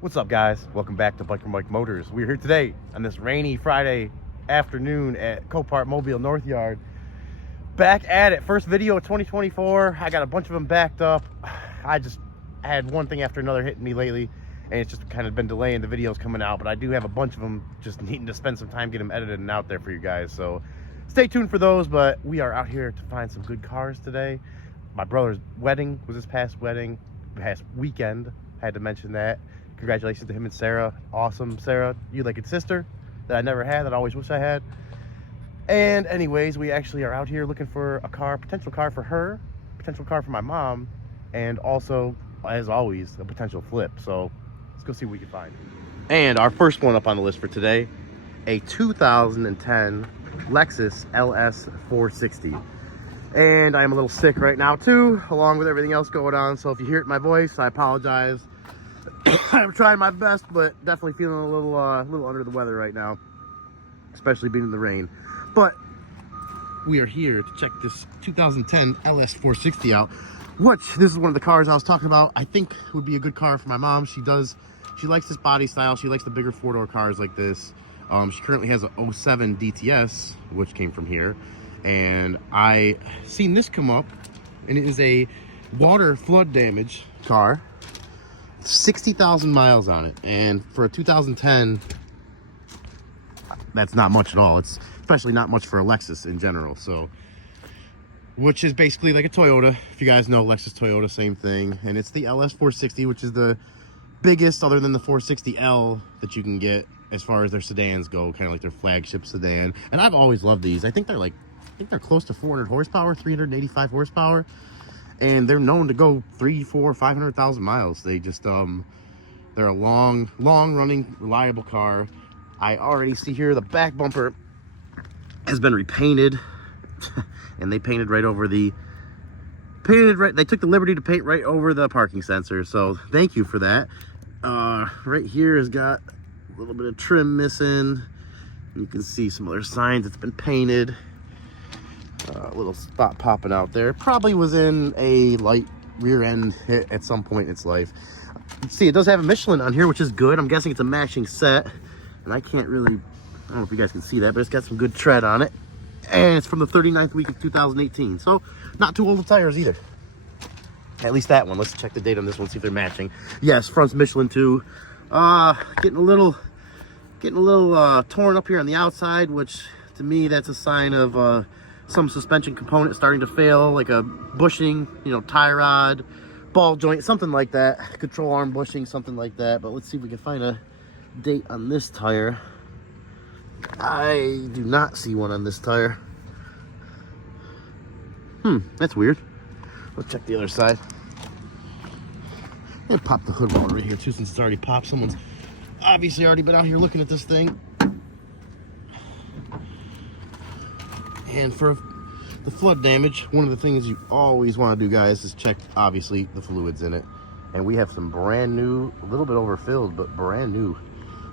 What's up, guys? Welcome back to Bike from Mike Motors. We're here today on this rainy Friday afternoon at Copart Mobile North Yard. Back at it. First video of 2024. I got a bunch of them backed up. I had one thing after another hitting me lately, and it's just kind of been delaying the videos coming out. But I do have a bunch of them just needing to spend some time, get them edited and out there for you guys. So stay tuned for those. But we are out here to find some good cars today. My brother's wedding was this past weekend. Had to mention that. Congratulations to him and Sarah. Awesome, Sarah. You like a sister that I never had, that I always wish I had. And anyways, we actually are out here looking for a car, potential car for her, potential car for my mom, and also, as always, a potential flip. So let's go see what we can find. And our first one up on the list for today, a 2010 Lexus LS 460. And I am a little sick right now too, along with everything else going on. So if you hear it in my voice, I apologize. I'm trying my best, but definitely feeling a little under the weather right now, especially being in the rain. But we are here to check this 2010 LS 460 out, which this is one of the cars I was talking about. I think would be a good car for my mom. She likes this body style. She likes the bigger four-door cars like this. She currently has a 07 DTS, which came from here. And I seen this come up, and it is a water flood damage car. 60,000 miles on it, and for a 2010, that's not much at all. It's especially not much for a Lexus in general. So, which is basically like a Toyota. If you guys know Lexus, Toyota, same thing. And it's the LS 460, which is the biggest, other than the 460L, that you can get as far as their sedans go, kind of like their flagship sedan. And I've always loved these. I think they're close to 400 horsepower, 385 horsepower. And they're known to go 300, 400, 500,000 miles. They just, they're a long running, reliable car. I already see here the back bumper has been repainted. And they painted right over they took the liberty to paint right over the parking sensor. So thank you for that. Right here has got a little bit of trim missing. You can see some other signs. It's been painted. A little spot popping out there. Probably was in a light rear end hit at some point in its life. Let's see, it does have a Michelin on here, which is good. I'm guessing it's a matching set. And I don't know if you guys can see that, but it's got some good tread on it. And it's from the 39th week of 2018. So not too old of tires either. At least that one. Let's check the date on this one, see if they're matching. Yes, front's Michelin too. Getting a little torn up here on the outside, which to me that's a sign of some suspension component starting to fail, like a bushing, tie rod, ball joint, something like that. Control arm bushing, something like that. But let's see if we can find a date on this tire. I do not see one on this tire. That's weird. Let's check the other side. And pop the hood while we're right here too, since it's already popped. Someone's obviously already been out here looking at this thing. And for the flood damage, one of the things you always want to do, guys, is check, obviously, the fluids in it. And we have some brand new, a little bit overfilled, but brand new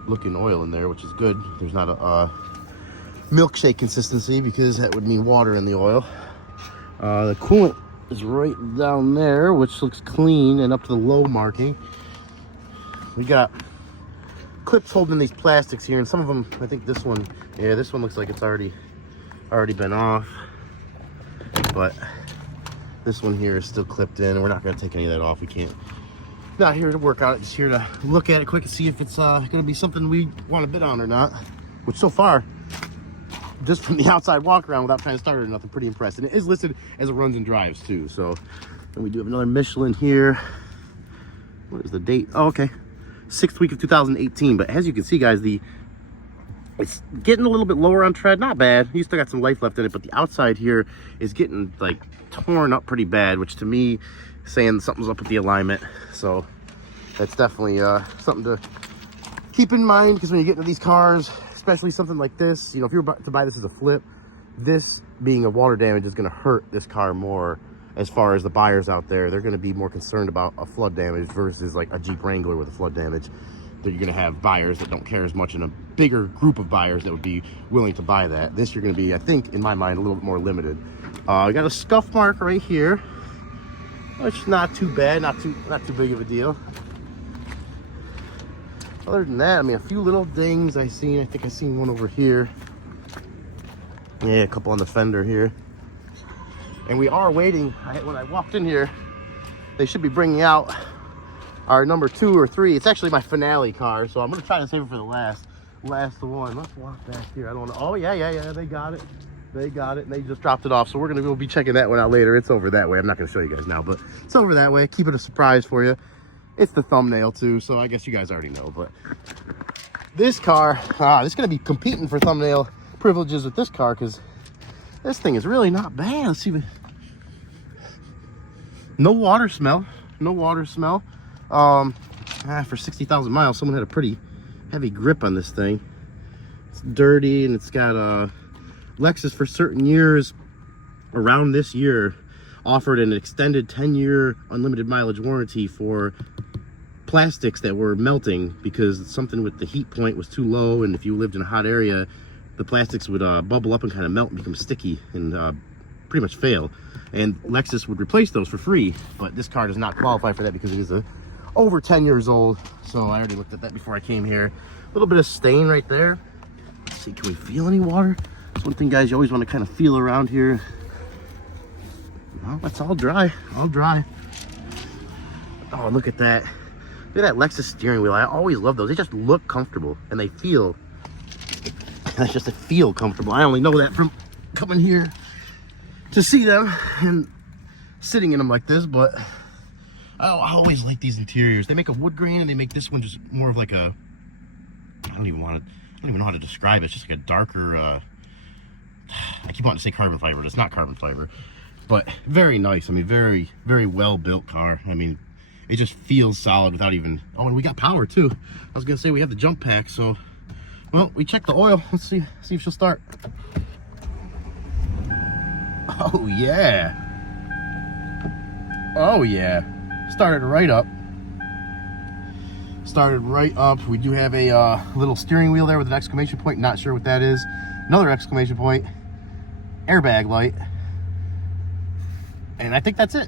looking oil in there, which is good. There's not a milkshake consistency, because that would mean water in the oil. The coolant is right down there, which looks clean and up to the low marking. We got clips holding these plastics here, and some of them, I think this one looks like it's already been off, but this one here is still clipped in, and we're not going to take any of that off. We can't. Not here to work on it, just here to look at it quick and see if it's going to be something we want to bid on or not. Which so far, just from the outside walk around without trying to start it or nothing, pretty impressed. And it is listed as a runs and drives too. So, and we do have another Michelin here. What is the date? Oh, okay, 6th week of 2018. But as you can see, guys, it's getting a little bit lower on tread. Not bad. You still got some life left in it, but the outside here is getting like torn up pretty bad, which to me is saying something's up with the alignment. So that's definitely something to keep in mind, because when you get into these cars, especially something like this, if you're about to buy this as a flip, this being a water damage is going to hurt this car more. As far as the buyers out there, they're going to be more concerned about a flood damage versus like a Jeep Wrangler with a flood damage. You're going to have buyers that don't care as much, and a bigger group of buyers that would be willing to buy that. This, you're going to be, I think, in my mind, a little bit more limited. We got a scuff mark right here, which is not too bad, not too big of a deal. other than that, I mean, a few little dings I seen. I think I seen one over here. Yeah, a couple on the fender here. And we are waiting. When I walked in here, they should be bringing out our number 2 or 3. It's actually my finale car, so I'm gonna try to save it for the last one. Let's walk back here. I don't know. Oh yeah, they got it. They got it, and they just dropped it off. So we're gonna go be checking that one out later. It's over that way. I'm not gonna show you guys now, but it's over that way. Keep it a surprise for you. It's the thumbnail too, so I guess you guys already know. But this car, this is gonna be competing for thumbnail privileges with this car, because this thing is really not bad. Let's see if no water smell. For 60,000 miles, someone had a pretty heavy grip on this thing. It's dirty, and it's got Lexus for certain years around this year offered an extended 10-year unlimited mileage warranty for plastics that were melting because something with the heat point was too low, and if you lived in a hot area, the plastics would bubble up and kind of melt and become sticky and pretty much fail. And Lexus would replace those for free, but this car does not qualify for that because it is over 10 years old. So I already looked at that before I came here. A little bit of stain right there. Let's see, can we feel any water? That's one thing, guys, you always want to kind of feel around here. Well, that's all dry, Oh, look at that. Look at that Lexus steering wheel. I always love those. They just look comfortable, and they feel, that's just, they feel comfortable. I only know that from coming here to see them and sitting in them like this, but I always like these interiors. They make a wood grain, and they make this one just more of like a, I don't even know how to describe it. It's just like a darker, I keep wanting to say carbon fiber, but it's not carbon fiber. But very nice. I mean, very, very well built car. I mean, it just feels solid without even, oh, and we got power too. I was gonna say we have the jump pack, so, well, we checked the oil. Let's see if she'll start. Oh yeah. Oh yeah. Started right up. We do have a little steering wheel there with an exclamation point. Not sure what that is. Another exclamation point. Airbag light. And I think that's it.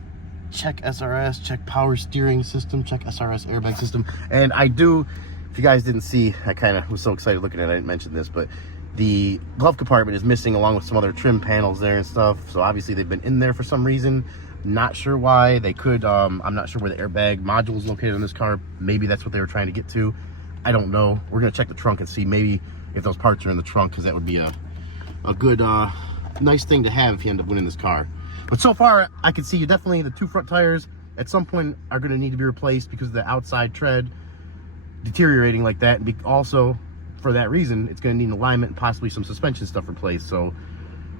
Check SRS, check power steering system, check SRS airbag system. And I do, if you guys didn't see, I kind of was so excited looking at it, I didn't mention this, but the glove compartment is missing along with some other trim panels there and stuff. So obviously they've been in there for some reason. Not sure why. They could, I'm not sure where the airbag module is located on this car. Maybe that's what they were trying to get to. I don't know. We're gonna check the trunk and see maybe if those parts are in the trunk, because that would be a good, nice thing to have if you end up winning this car. But so far, I can see you definitely, the 2 front tires at some point are going to need to be replaced because of the outside tread deteriorating like that. And also, for that reason, it's going to need an alignment and possibly some suspension stuff replaced. So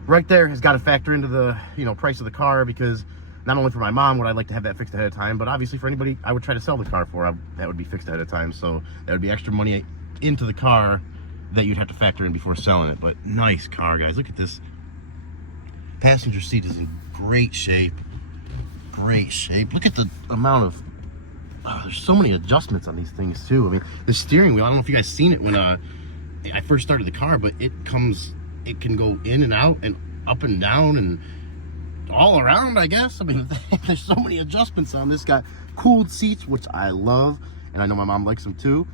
right there has got to factor into the, price of the car, because not only for my mom would I like to have that fixed ahead of time, but obviously for anybody I would try to sell the car for, that would be fixed ahead of time. So that would be extra money into the car that you'd have to factor in before selling it. But nice car, guys. Look at this. Passenger seat is in great shape. Look at the amount of, there's so many adjustments on these things too. I mean, the steering wheel, I don't know if you guys seen it when I first started the car, but it can go in and out and up and down and all around, I guess. I mean, there's so many adjustments on this. Got cooled seats, which I love, and I know my mom likes them too.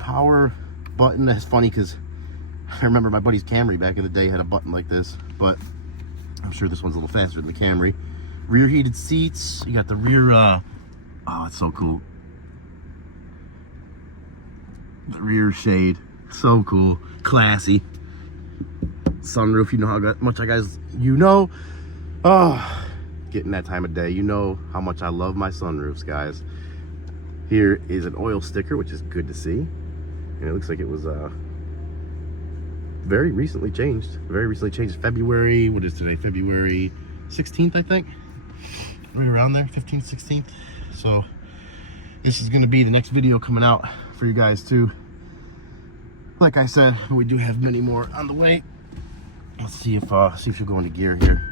Power button. That's funny because I remember my buddy's Camry back in the day had a button like this, but I'm sure this one's a little faster than the Camry. Rear heated seats. You got the rear, oh, it's so cool. The rear shade, so cool, classy. Sunroof, you know how much oh, getting that time of day, you know how much I love my sunroofs, guys. Here is an oil sticker, which is good to see. And it looks like it was very recently changed. February, what is today? February 16th, I think. Right around there, 15th, 16th. So this is gonna be the next video coming out for you guys too. Like I said, we do have many more on the way. Let's see if she'll go into gear here.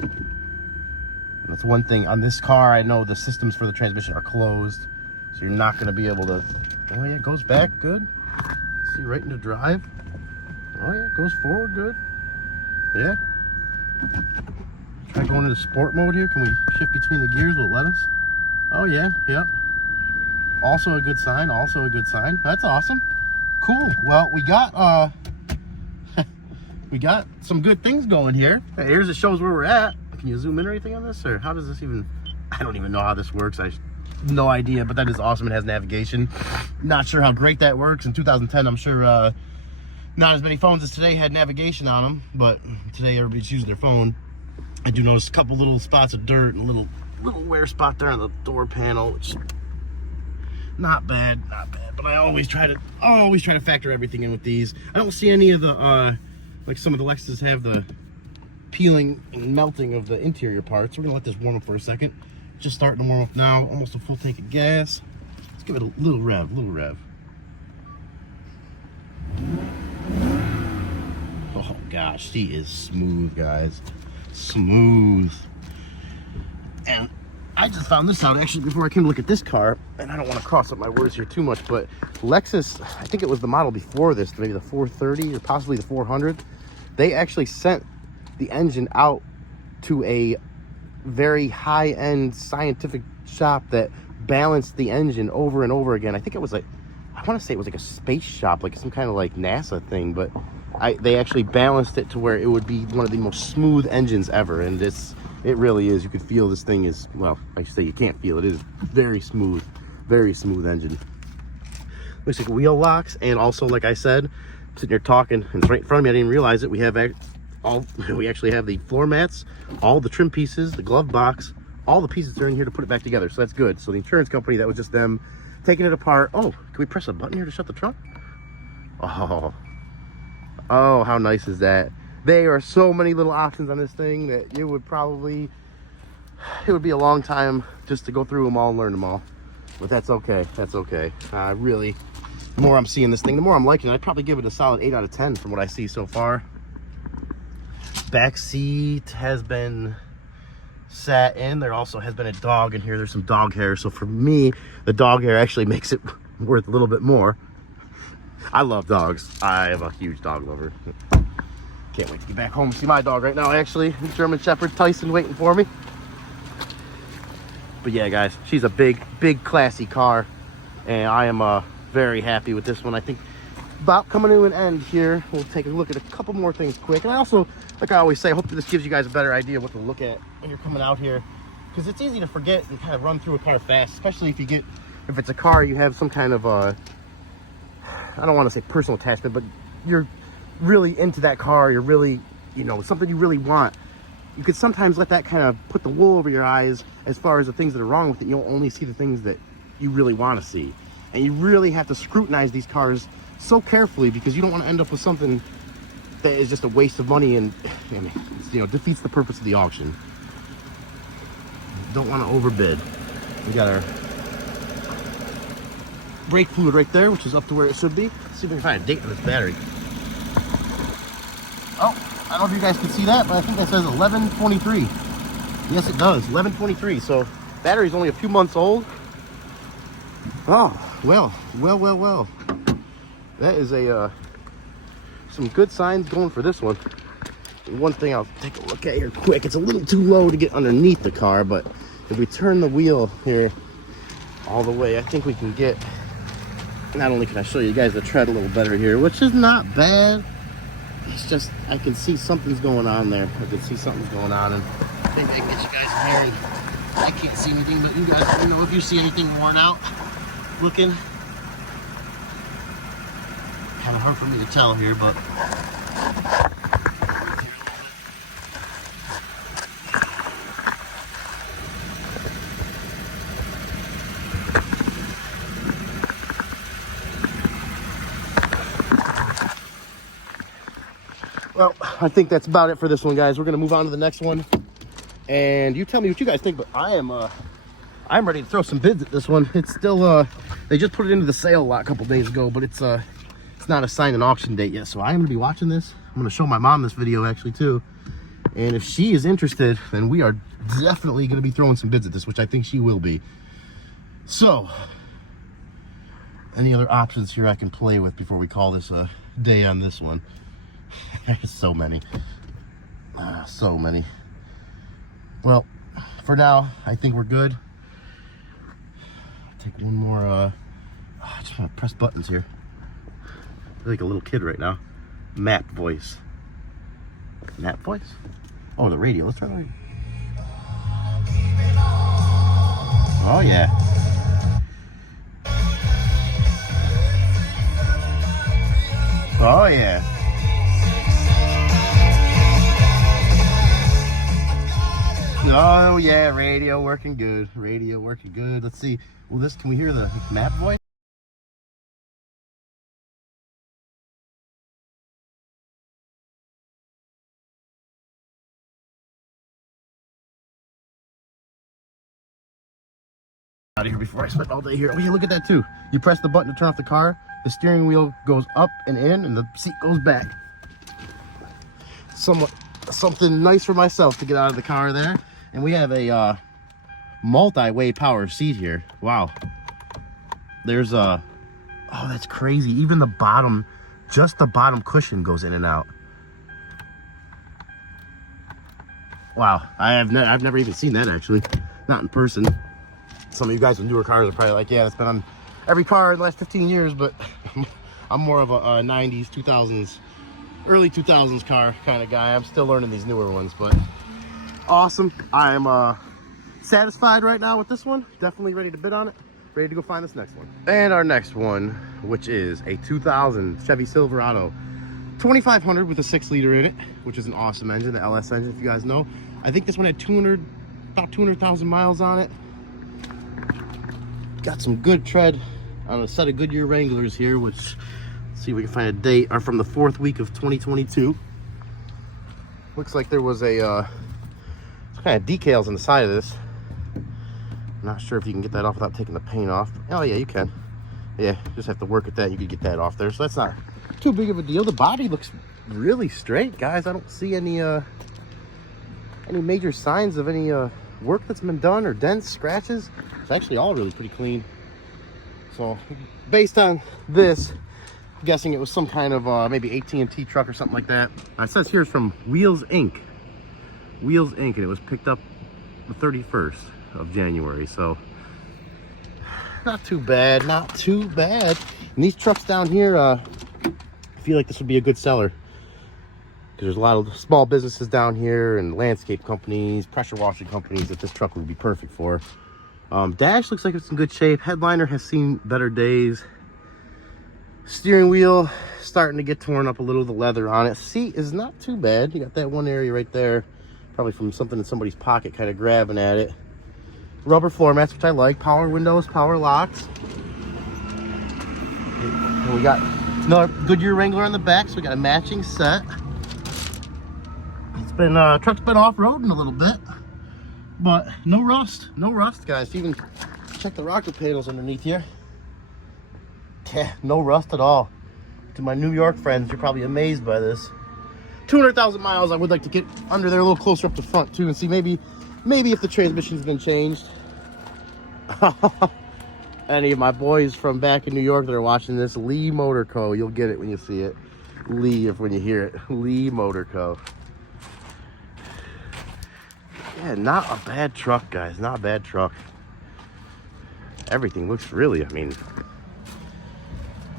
And that's one thing on this car. I know the systems for the transmission are closed, so you're not gonna be able to. Oh yeah, it goes back, good. See, right into drive. Oh yeah, it goes forward, good. Yeah. Try going into sport mode here. Can we shift between the gears? Will it let us? Oh yeah, yep. Also a good sign. Also a good sign. That's awesome. Cool. Well, we got we got some good things going here. Here's it shows where we're at. Can you zoom in or anything on this, or how does this even? I don't even know how this works. I have no idea, but that is awesome. It has navigation. Not sure how great that works. In 2010, I'm sure not as many phones as today had navigation on them, but today everybody's using their phone. I do notice a couple little spots of dirt and a little wear spot there on the door panel, which not bad, not bad. But I always try to factor everything in with these. I don't see any of the like some of the Lexuses have the peeling and melting of the interior parts. We're gonna let this warm up for a second. Just starting to warm up now. Almost a full tank of gas. Let's give it a little rev, Oh gosh, she is smooth, guys. Smooth. And I just found this out actually before I came to look at this car, and I don't want to cross up my words here too much, but Lexus, I think it was the model before this, maybe the 430 or possibly the 400, they actually sent the engine out to a very high-end scientific shop that balanced the engine over and over again. I think it was like, I want to say it was like a space shop, like some kind of like NASA thing, but they actually balanced it to where it would be one of the most smooth engines ever. And it really is. You could feel this thing is, well, I should say you can't feel it. It is very smooth engine. Looks like wheel locks, and also, like I said, I'm sitting here talking, and it's right in front of me. I didn't realize it. We actually have the floor mats, all the trim pieces, the glove box, all the pieces are in here to put it back together. So that's good. So the insurance company, that was just them taking it apart. Oh, can we press a button here to shut the trunk? Oh, how nice is that? There are so many little options on this thing that it would be a long time just to go through them all and learn them all. But that's okay. That's okay. Really, the more I'm seeing this thing, the more I'm liking it. I'd probably give it a solid 8 out of 10 from what I see so far. Back seat has been sat in. There also has been a dog in here. There's some dog hair. So for me, the dog hair actually makes it worth a little bit more. I love dogs. I am a huge dog lover. Can't wait to get back home and see my dog right now, actually. German Shepherd Tyson waiting for me. But yeah, guys, she's a big classy car, and I am very happy with this one. I think about coming to an end here. We'll take a look at a couple more things quick. And I also, like I always say, I hope that this gives you guys a better idea of what to look at when you're coming out here, because it's easy to forget and kind of run through a car fast, especially if it's a car you have some kind of I don't want to say personal attachment, but you're really into that car, you're really, something you really want. You could sometimes let that kind of put the wool over your eyes as far as the things that are wrong with it. You'll only see the things that you really want to see. And you really have to scrutinize these cars so carefully, because you don't want to end up with something that is just a waste of money and defeats the purpose of the auction. Don't want to overbid. We got our brake fluid right there, which is up to where it should be. Let's see if we can find a date on this battery. Oh, I don't know if you guys can see that, but I think that says 1123. Yes, it does, 1123. So battery's only a few months old. Oh, well. That is some good signs going for this one. And one thing I'll take a look at here quick. It's a little too low to get underneath the car, but if we turn the wheel here all the way, I think we can get, not only can I show you guys the tread a little better here, which is not bad. It's just, I can see something's going on there. I can see something's going on, and I think I can get you guys in here. And I can't see anything, but you guys let me know if you see anything worn out looking. Kind of hard for me to tell here, but well, I think that's about it for this one, guys. We're gonna move on to the next one, and you tell me what you guys think. But I'm ready to throw some bids at this one. It's still they just put it into the sale lot a couple days ago, but it's not assigned an auction date yet. So I'm gonna be watching this. I'm gonna show my mom this video actually too, and if she is interested, then we are definitely gonna be throwing some bids at this, which I think she will be. So any other options here I can play with before we call this a day on this one? There's so many. So many. Well, for now, I think we're good. take one more, I just want to press buttons here. I feel like a little kid right now. Map voice. Map voice? Oh, the radio. Let's try the radio. Oh, yeah. Oh, yeah. Oh, yeah. Radio working good. Radio working good. Let's see. Well, can we hear the map voice? Out of here before I spend all day here. Oh, yeah, look at that too. You press the button to turn off the car, the steering wheel goes up and in, and the seat goes back. Something nice for myself to get out of the car there. And we have a multi-way power seat here. Wow. There's a, oh, that's crazy. Even the bottom, just the bottom cushion goes in and out. Wow, I've never even seen that actually, not in person. Some of you guys with newer cars are probably like, yeah, that's been on every car in the last 15 years, but I'm more of a 90s, 2000s, early 2000s car kind of guy. I'm still learning these newer ones, but awesome. I am satisfied right now with this one. Definitely ready to bid on it. Ready to go find this next one. And our next one, which is a 2000 Chevy Silverado 2500 with a 6-liter in it, which is an awesome engine, the LS engine, if you guys know. I think this one had about 200,000 miles on it. Got some good tread on a set of Goodyear Wranglers here, which, let's see if we can find a date, are from the 4th week of 2022. Looks like there was a some kind of decals on the side of this. I'm not sure if you can get that off without taking the paint off. Oh yeah, you can. Yeah, just have to work at that. You can get that off there, so that's not too big of a deal. The body looks really straight, guys. I don't see any major signs of any work that's been done or dents, scratches. It's actually all really pretty clean. So based on this, I'm guessing it was some kind of maybe AT&T truck or something like that. It says here it's from Wheels Inc. Wheels Inc. and it was picked up the 31st of January. So not too bad, not too bad. And these trucks down here, I feel like this would be a good seller. Because there's a lot of small businesses down here and landscape companies, pressure washing companies that this truck would be perfect for. Dash looks like it's in good shape. Headliner has seen better days. Steering wheel starting to get torn up a little, the leather on it. Seat is not too bad. You got that one area right there, probably from something in somebody's pocket kind of grabbing at it. Rubber floor mats, which I like. Power windows, power locks. And we got another Goodyear Wrangler on the back, so we got a matching set. It's been truck's been off-roading a little bit, but no rust, guys. Even check the rocker panels underneath here. Yeah, no rust at all. To my New York friends, you're probably amazed by this. 200,000 miles. I would like to get under there a little closer up to front too and see maybe if the transmission's been changed. Any of my boys from back in New York that are watching this, Lee Motor Co. You'll get it when you see it. Lee, when you hear it. Lee Motor Co. Yeah, not a bad truck, guys. Not a bad truck. Everything looks really, I mean,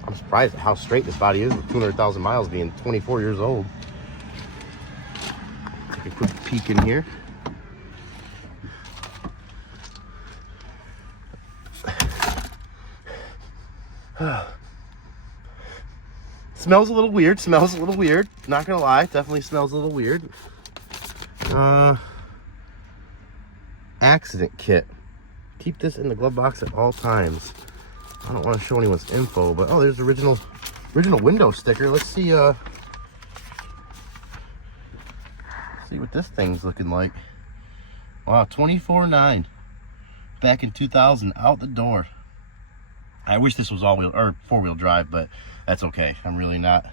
I'm surprised at how straight this body is with 200,000 miles being 24 years old. Take a quick peek in here. Smells a little weird. Not gonna lie, definitely smells a little weird. Accident kit. Keep this in the glove box at all times. I don't want to show anyone's info, but oh, there's the original window sticker. Let's see what this thing's looking like. Wow, 24.9 back in 2000, out the door. I wish this was all-wheel or four-wheel drive, but that's okay. I'm really not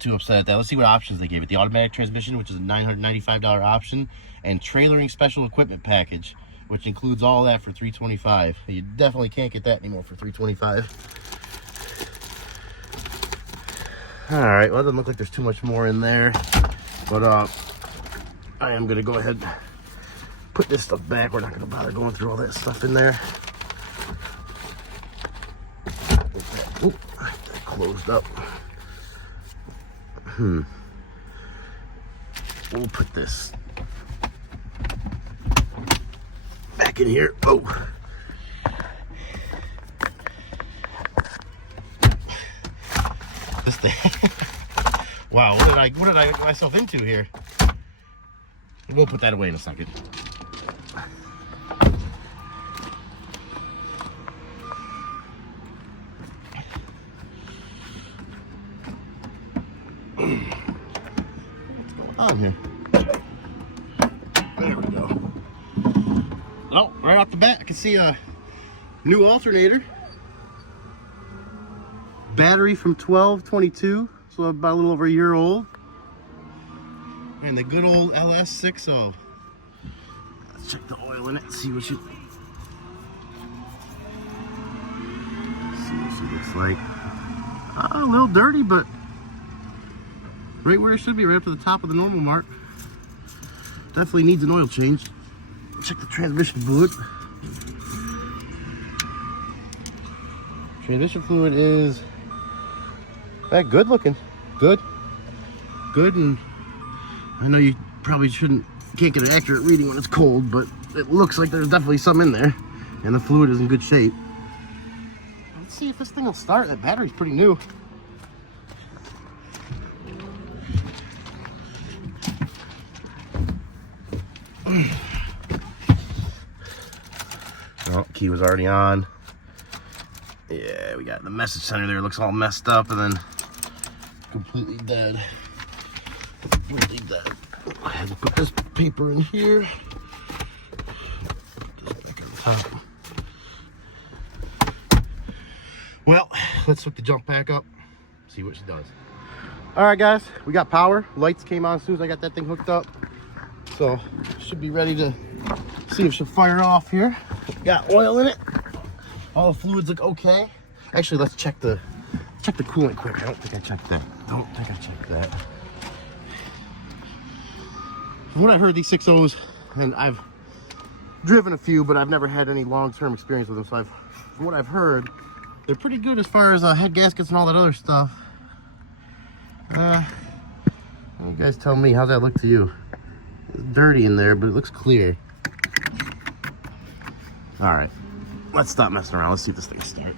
too upset at that. Let's see what options they gave it. The automatic transmission, which is a $995 option, and trailering special equipment package, which includes all that for $325. You definitely can't get that anymore for $325. All right, well, it doesn't look like there's too much more in there, but I am gonna go ahead and put this stuff back. We're not gonna bother going through all that stuff in there. Oh, that closed up. We'll put this back in here. Oh. This thing. Wow, what did I get myself into here? We'll put that away in a second. What's going on here? There we go. Oh, right off the bat, I can see a new alternator. Battery from 1222, so about a little over a year old. And the good old LS60. Let's check the oil in it and see what she looks like. A little dirty, but right where it should be, right up to the top of the normal mark. Definitely needs an oil change. Check the transmission fluid. Transmission fluid is good looking. Good, and I know you probably can't get an accurate reading when it's cold, but it looks like there's definitely some in there, and the fluid is in good shape. Let's see if this thing will start. That battery's pretty new. Oh, key was already on. Yeah, we got the message center there. It looks all messed up, and then completely dead. Completely dead. I had to put this paper in here. Put this back on top. Well, let's hook the jump pack up. See what she does. All right, guys, we got power. Lights came on as soon as I got that thing hooked up, so should be ready to see if she'll fire off here. Got oil in it. All the fluids look okay. Actually, let's check the coolant quick. I don't think I checked that. From what I've heard, these 6.0s, and I've driven a few, but I've never had any long-term experience with them. So from what I've heard, they're pretty good as far as head gaskets and all that other stuff. You guys tell me, how's that look to you? It's dirty in there, but it looks clear. All right, let's stop messing around. Let's see if this thing starts.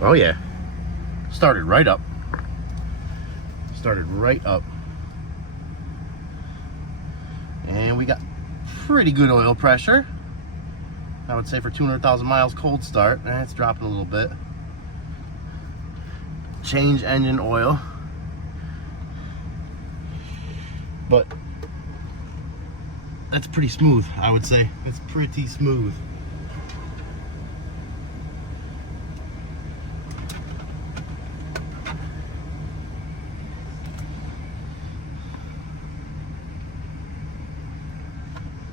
Oh yeah, started right up. And we got pretty good oil pressure. I would say for 200,000 miles cold start. It's dropping a little bit. Change engine oil. But that's pretty smooth, I would say. It's pretty smooth.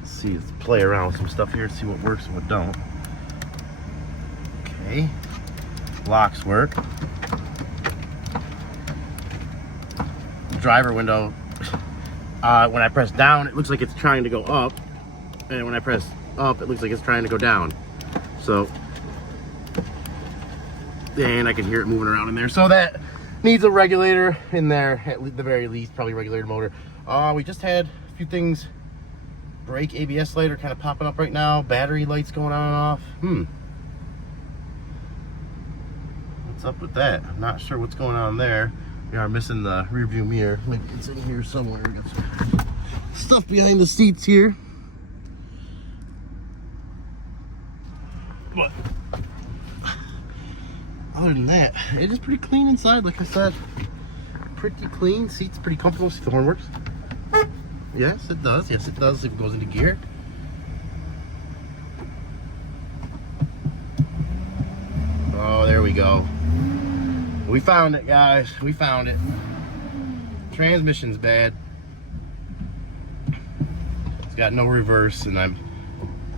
See, let's play around with some stuff here, see what works and what don't. Okay, locks work. Driver window, when I press down, it looks like it's trying to go up, and when I press up, it looks like it's trying to go down. So, and I can hear it moving around in there. So that needs a regulator in there, at the very least, probably regulated motor. We just had a few things. Brake ABS light are kind of popping up right now. Battery lights going on and off. What's up with that? I'm not sure what's going on there. We are missing the rear view mirror. Maybe it's in here somewhere. We got some stuff behind the seats here. But other than that, it is pretty clean inside. Like I said, pretty clean. Seats pretty comfortable. See if the horn works. Yes, it does. Yes, it does. If it goes into gear. Oh, there we go. We found it, guys. We found it. Transmission's bad. It's got no reverse, and I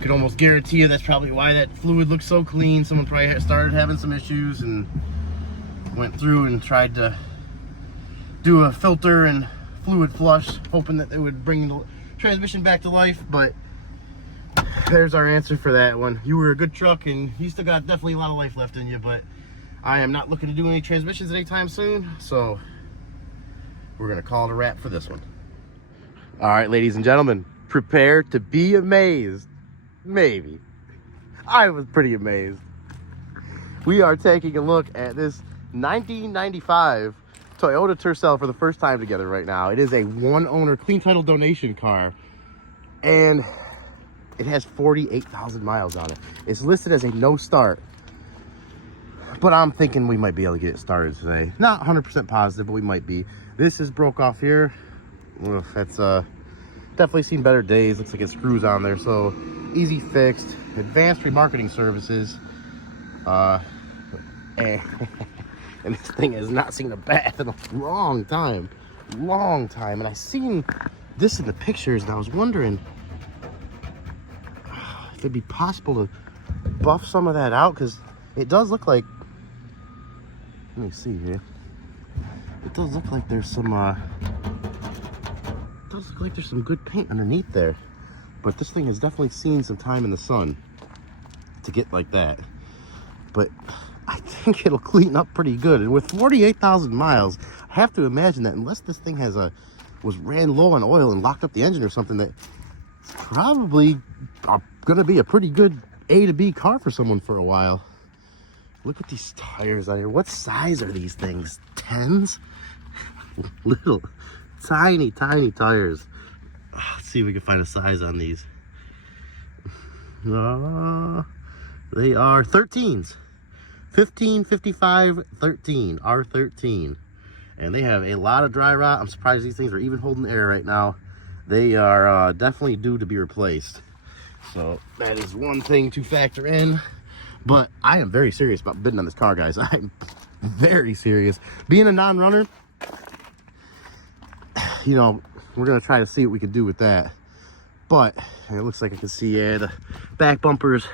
could almost guarantee you that's probably why that fluid looks so clean. Someone probably started having some issues and went through and tried to do a filter and fluid flush, hoping that they would bring the transmission back to life. But there's our answer for that one. You were a good truck and you still got definitely a lot of life left in you, but I am not looking to do any transmissions anytime soon, so we're gonna call it a wrap for this one. All right, ladies and gentlemen, prepare to be amazed. Maybe. I was pretty amazed. We are taking a look at this 1995 Toyota Tercel for the first time together right now. It is a one-owner clean title donation car, and it has 48,000 miles on it. It's listed as a no start, but I'm thinking we might be able to get it started today. Not 100% positive, but we might be. This is broke off here. Ugh, that's definitely seen better days. Looks like it screws on there, so easy fixed. Advanced remarketing services. And this thing has not seen a bath in a long time. And I seen this in the pictures, and I was wondering if it'd be possible to buff some of that out, because it does look like, let me see here, it does look like there's some good paint underneath there, but this thing has definitely seen some time in the sun to get like that. But I think it'll clean up pretty good, and with 48,000 miles, I have to imagine that unless this thing was ran low on oil and locked up the engine or something, that it's probably gonna be a pretty good A to B car for someone for a while. Look at these tires on here. What size are these things? 10s? Little, tiny tires. Let's see if we can find a size on these. They are 13s. 15, 55, 13, R13. And they have a lot of dry rot. I'm surprised these things are even holding air right now. They are definitely due to be replaced. So that is one thing to factor in. But I am very serious about bidding on this car, guys. I'm very serious. Being a non-runner, you know, we're going to try to see what we can do with that. But it looks like I can see, yeah, the back bumper's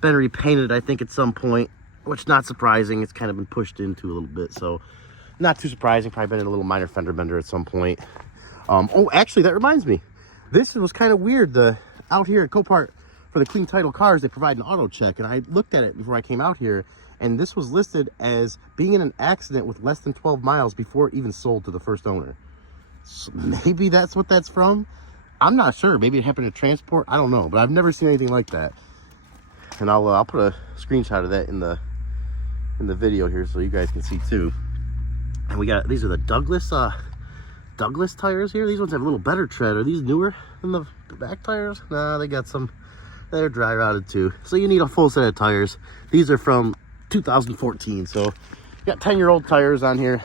been repainted, I think, at some point, which not surprising. It's kind of been pushed into a little bit, so not too surprising. Probably been in a little minor fender bender at some point. Oh, actually, that reminds me. This was kind of weird. Out here at Copart, for the clean title cars, they provide an auto check, and I looked at it before I came out here, and this was listed as being in an accident with less than 12 miles before it even sold to the first owner. So maybe that's what that's from. I'm not sure. Maybe it happened to transport. I don't know, but I've never seen anything like that. And I'll put a screenshot of that in the video here so you guys can see too. And we got, these are the Douglas tires here. These ones have a little better tread. Are these newer than the back tires? Nah, they got some, they're dry rotted too. So you need a full set of tires. These are from 2014, so you got 10-year-old tires on here.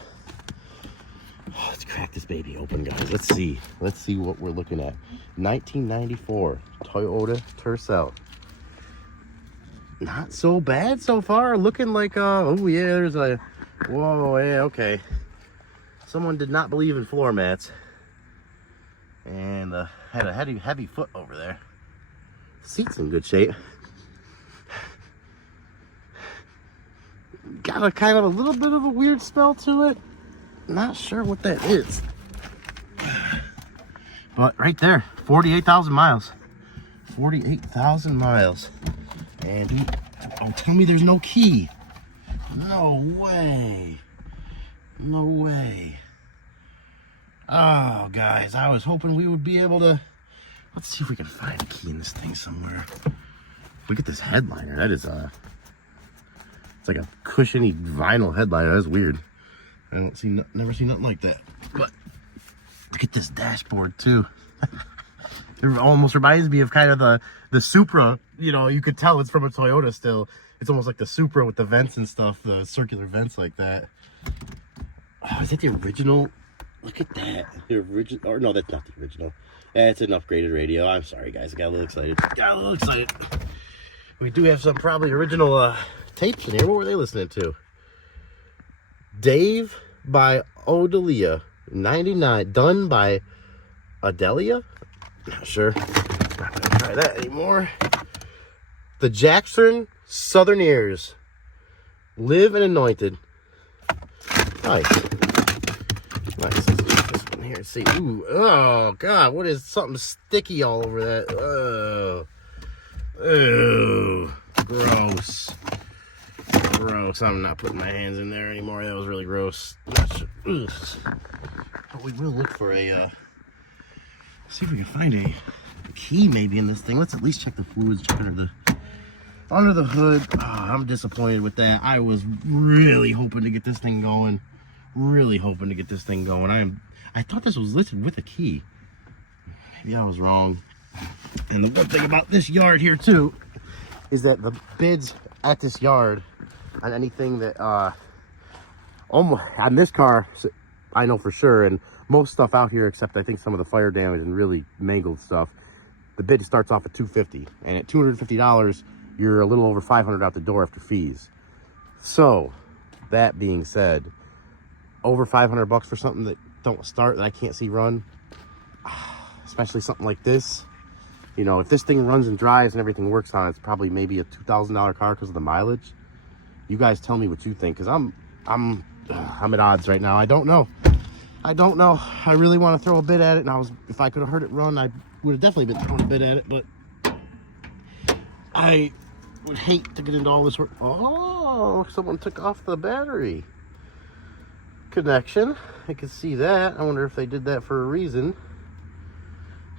Oh, let's crack this baby open, guys. Let's see what we're looking at. 1994 Toyota Tercel. Not so bad so far. Looking like oh yeah, there's a, whoa, yeah, okay. Someone did not believe in floor mats and had a heavy foot over there. Seat's in good shape. Got a kind of a little bit of a weird smell to it. Not sure what that is. But right there, 48,000 miles. 48,000 miles. And oh, tell me there's no key. No way. No way. Oh, guys, I was hoping we would be able to. Let's see if we can find a key in this thing somewhere. Look at this headliner. That is it's like a cushiony vinyl headliner. That's weird. I don't see, never seen nothing like that. But look at this dashboard too. It almost reminds me of kind of the Supra. You know, you could tell it's from a Toyota still. It's almost like the Supra with the vents and stuff, the circular vents like that. Oh, is that the original? Look at that. The original, or no, that's not the original. It's an upgraded radio. I'm sorry, guys. I got a little excited. We do have some probably original tapes in here. What were they listening to? Dave by Odelia, 99. Done by Adelia? Not sure. Not gonna try that anymore. The Jackson Southern Ears. Live and Anointed. Nice. Nice. Let's check this one here and see. Ooh, oh God, what is something sticky all over that? Oh, gross. Gross. I'm not putting my hands in there anymore. That was really gross. Not sure. But we will look for a, see if we can find a key maybe in this thing. Let's at least check the fluids, check under the hood. Oh, I'm disappointed with that. I was really hoping to get this thing going. I thought this was listed with a key. Maybe I was wrong. And the one thing about this yard here too is that the bids at this yard on anything that almost on this car, I know for sure, and most stuff out here except I think some of the fire damage and really mangled stuff, the bid starts off at $250, and at $250 you're a little over $500 out the door after fees. So that being said, over $500 for something that don't start, that I can't see run, especially something like this. You know, if this thing runs and drives and everything works on it, it's probably maybe a $2,000 car because of the mileage. You guys tell me what you think, because I'm at odds right now. I don't know. I really want to throw a bid at it, and if I could have heard it run, I would have definitely been throwing a bid at it, but I would hate to get into all this work. Oh, someone took off the battery connection. I can see that. I wonder if they did that for a reason.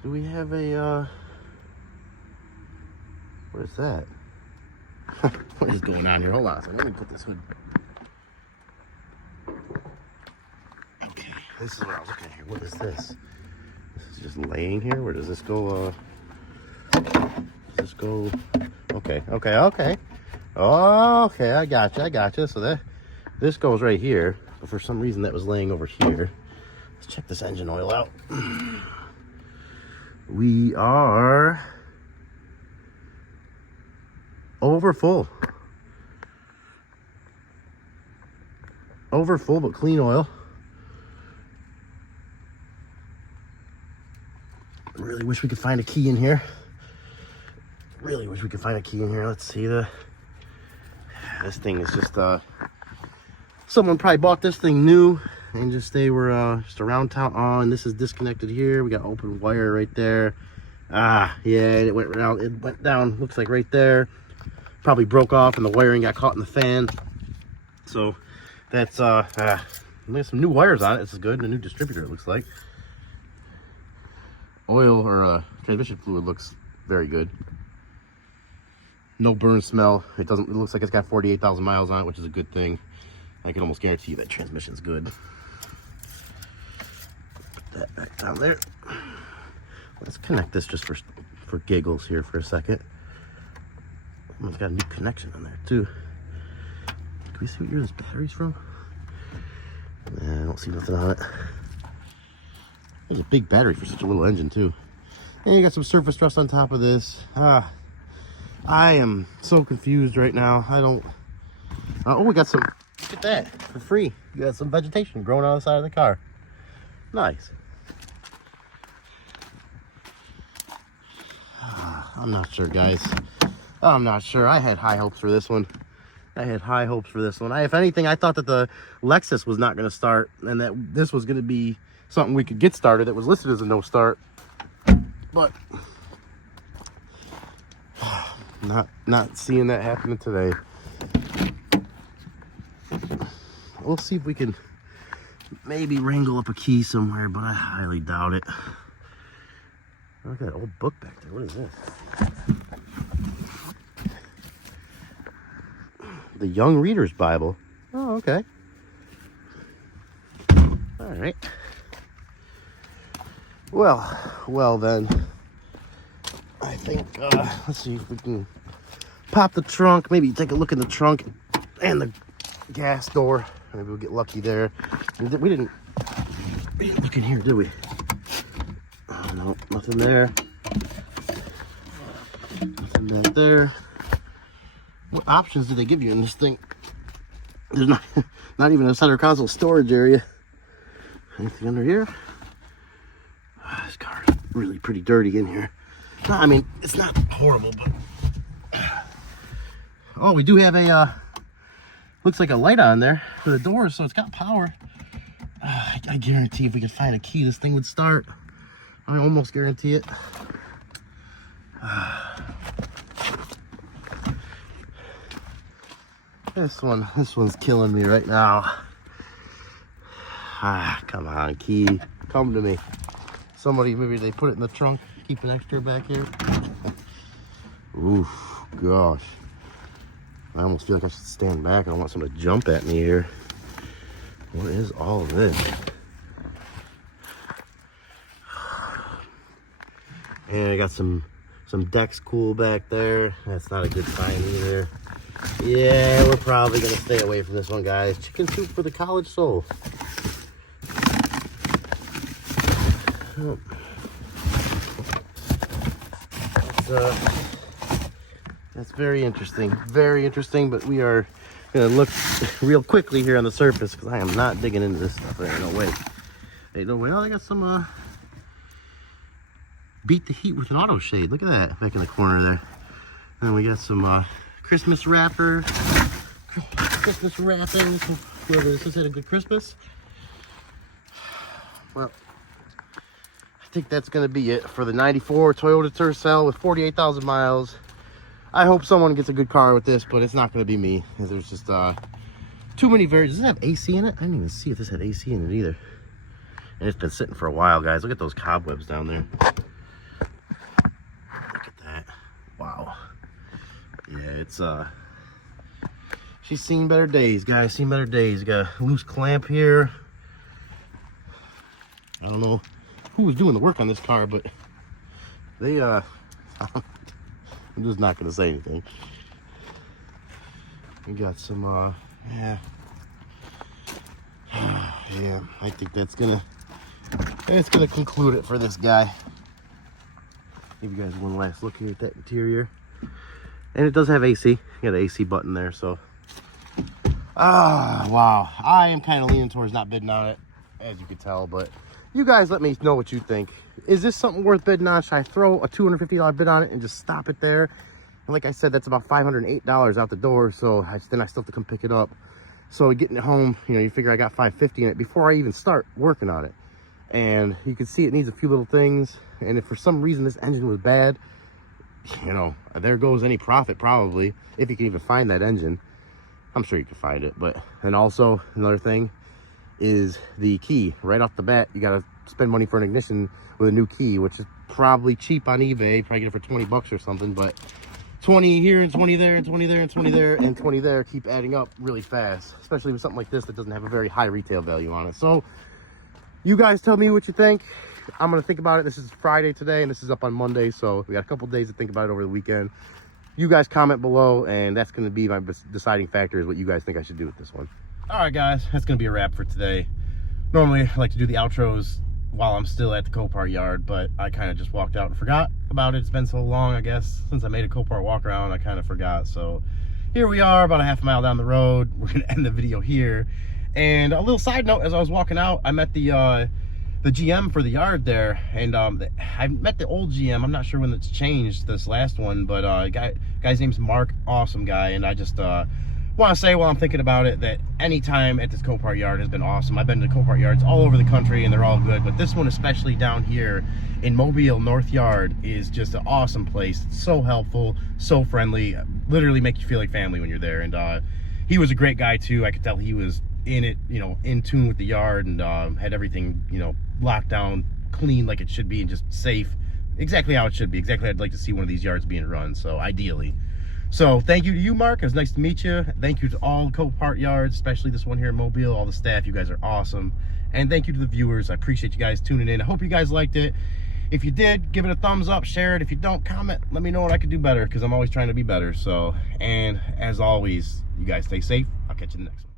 Do we have a what is that? What is going on here? Hold on a second. Let me put this hood. Okay, this is what I was looking at here. What is this? This is just laying here. Where does this go? Does this go? Okay. Okay, I gotcha. So this goes right here. But for some reason that was laying over here. Let's check this engine oil out. We are over full, but clean oil. Really wish we could find a key in here. Let's see this thing is just someone probably bought this thing new and they were just around town. Oh, and this is disconnected here. We got open wire right there. Yeah, it went down, looks like right there. Probably broke off and the wiring got caught in the fan. So that's there's some new wires on it. This is good. And a new distributor, it looks like. Oil or transmission fluid looks very good. No burn smell. It looks like it's got 48,000 miles on it, which is a good thing. I can almost guarantee you that transmission's good. Put that back down there. Let's connect this just for giggles here for a second. It's got a new connection on there too. Can we see what year this battery's from? Nah, I don't see nothing on it. There's a big battery for such a little engine too. And you got some surface rust on top of this. I am so confused right now. I don't. Oh, we got some. Look at that for free. You got some vegetation growing on the side of the car. Nice. I'm not sure, guys. I'm not sure. I had high hopes for this one. If anything, I thought that the Lexus was not going to start and that this was going to be something we could get started that was listed as a no start. But not seeing that happening today. We'll see if we can maybe wrangle up a key somewhere, but I highly doubt it. Look at that old book back there. What is this? The Young Reader's Bible. Oh, okay. All right. Well then. I think, let's see if we can pop the trunk. Maybe take a look in the trunk and the gas door. Maybe we'll get lucky there. We didn't look in here, did we? Oh, no, nothing there. Nothing back there. What options do they give you in this thing? There's not even a center console storage area. Anything under here? This car is really pretty dirty in here. No, I mean, it's not horrible, but oh, we do have a looks like a light on there for the doors, so it's got power. I I guarantee if we could find a key, this thing would start. I almost guarantee it. This one's killing me right now. Come on, key, come to me. Somebody, maybe they put it in the trunk, keep an extra back here. Oof, gosh. I almost feel like I should stand back. I don't want someone to jump at me here. What is all this? And I got some Dex Cool back there. That's not a good sign either. Yeah, we're probably gonna stay away from this one, guys. Chicken soup for the college soul. Oh. That's very interesting. Very interesting, but we are gonna look real quickly here on the surface because I am not digging into this stuff. There ain't no way. Ain't no way. Oh, they got some beat the heat with an auto shade. Look at that back in the corner there. And we got some Christmas wrapper. Christmas wrapping. Whoever this is had a good Christmas. Well, I think that's gonna be it for the 94 Toyota Tercel with 48,000 miles. I hope someone gets a good car with this, but it's not gonna be me. There's just too many variants. Does it have AC in it? I didn't even see if this had AC in it either. And it's been sitting for a while, guys. Look at those cobwebs down there. Look at that. Wow. Yeah, it's she's seen better days, guys. Seen better days. Got a loose clamp here. I don't know who was doing the work on this car, but they I'm just not gonna say anything. We got some yeah. Yeah, I think that's gonna conclude it for this guy. Give you guys one last look here at that interior. And it does have AC. You got an AC button there, so. Wow. I am kind of leaning towards not bidding on it, as you can tell, but you guys let me know what you think. Is this something worth bidding on? Should I throw a $250 bid on it and just stop it there? And like I said, that's about $508 out the door, so then I still have to come pick it up. So getting it home, you know, you figure I got $550 in it before I even start working on it. And you can see it needs a few little things. And if for some reason this engine was bad, you know, there goes any profit probably, if you can even find that engine. I'm sure you can find it. But and also another thing is the key. Right off the bat, you got to spend money for an ignition with a new key, which is probably cheap on eBay. Probably get it for 20 bucks or something, but 20 here and 20 there and 20 there and 20 there and 20 there keep adding up really fast, especially with something like this that doesn't have a very high retail value on it. So you guys tell me what you think. I'm gonna think about it. This is Friday today and this is up on Monday, so we got a couple days to think about it over the weekend. You guys comment below, and that's gonna be my deciding factor, is what you guys think I should do with this one. All right, guys, that's gonna be a wrap for today. Normally I like to do the outros while I'm still at the Copart yard, but I kind of just walked out and forgot about it. It's been so long, I guess, since I made a Copart walk around, I kind of forgot. So here we are, about a half mile down the road. We're gonna end the video here. And a little side note, as I was walking out, I met the GM for the yard there, and I met the old GM. I'm not sure when it's changed, this last one, but guy's name's Mark. Awesome guy. And I just want to say, while I'm thinking about it, that any time at this Copart yard has been awesome. I've been to Copart yards all over the country and they're all good, but this one, especially down here in Mobile North Yard, is just an awesome place. It's so helpful, so friendly, literally make you feel like family when you're there. And he was a great guy too. I could tell he was in it, you know, in tune with the yard, and had everything, you know, locked down, clean like it should be, and just safe, exactly how it should be. Exactly how I'd like to see one of these yards being run, so ideally. So thank you to you, Mark. It was nice to meet you. Thank you to all Copart yards, especially this one here in Mobile, all the staff. You guys are awesome. And thank you to the viewers. I appreciate you guys tuning in. I hope you guys liked it. If you did, give it a thumbs up, share it. If you don't, comment. Let me know what I could do better, because I'm always trying to be better. So, and as always, you guys stay safe. I'll catch you in the next one.